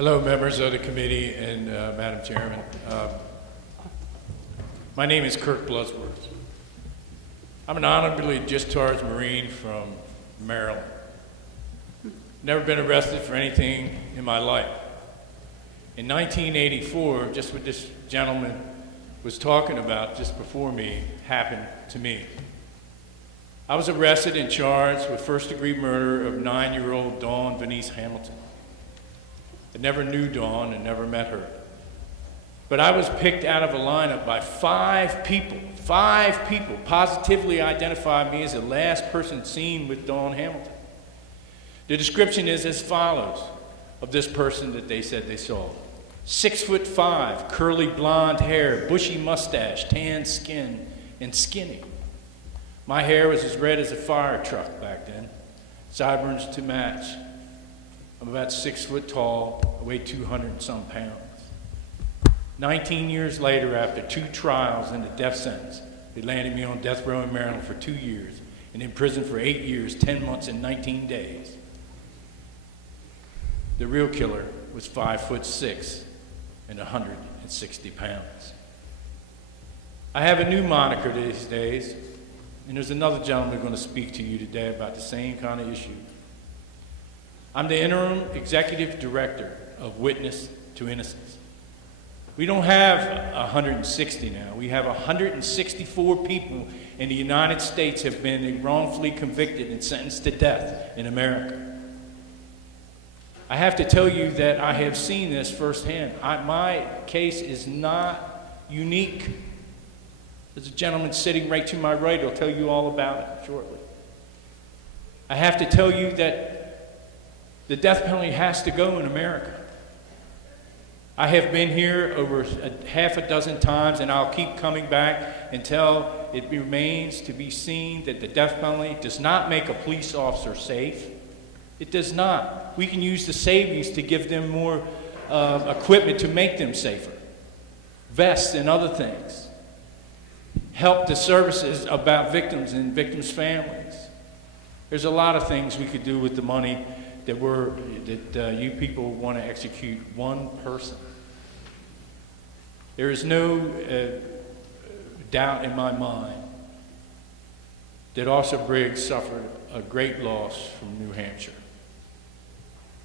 Hello, members of the committee and Madam Chairman. My name is Kirk Bloodsworth. I'm an honorably discharged Marine from Maryland. Never been arrested for anything in my life. In 1984, just what this gentleman was talking about just before me happened to me. I was arrested and charged with first-degree murder of 9-year-old Dawn Venice Hamilton. I never knew Dawn and never met her. But I was picked out of a lineup by five people positively identified me as the last person seen with Dawn Hamilton. The description is as follows of this person that they said they saw. 6'5", curly blonde hair, bushy mustache, tan skin, and skinny. My hair was as red as a fire truck back then, sideburns to match. I'm about 6 foot tall, I weigh 200 and some pounds. 19 years later, after 2 trials and a death sentence, they landed me on death row in Maryland for 2 years and in prison for 8 years, 10 months, and 19 days. The real killer was 5'6" and 160 pounds. I have a new moniker these days, and there's another gentleman going to speak to you today about the same kind of issue. I'm the interim executive director of Witness to Innocence. We don't have 160 now. We have 164 people in the United States have been wrongfully convicted and sentenced to death in America. I have to tell you that I have seen this firsthand. My case is not unique. There's a gentleman sitting right to my right who'll tell you all about it shortly. I have to tell you that the death penalty has to go in America. I have been here over half a dozen times, and I'll keep coming back until it remains to be seen that the death penalty does not make a police officer safe. It does not. We can use the savings to give them more equipment to make them safer. Vests and other things. Help the services about victims and victims' families. There's a lot of things we could do with the money that you people want to execute one person. There is no doubt in my mind that Officer Briggs suffered a great loss from New Hampshire.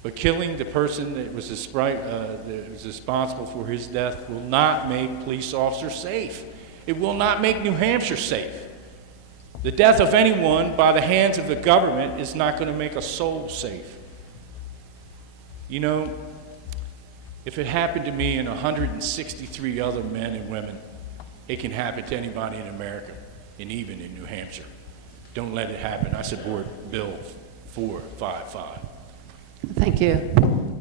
But killing the person that was responsible for his death will not make police officers safe. It will not make New Hampshire safe. The death of anyone by the hands of the government is not going to make a soul safe. You know, if it happened to me and 163 other men and women, it can happen to anybody in America, and even in New Hampshire. Don't let it happen. I support Bill 455. Thank you.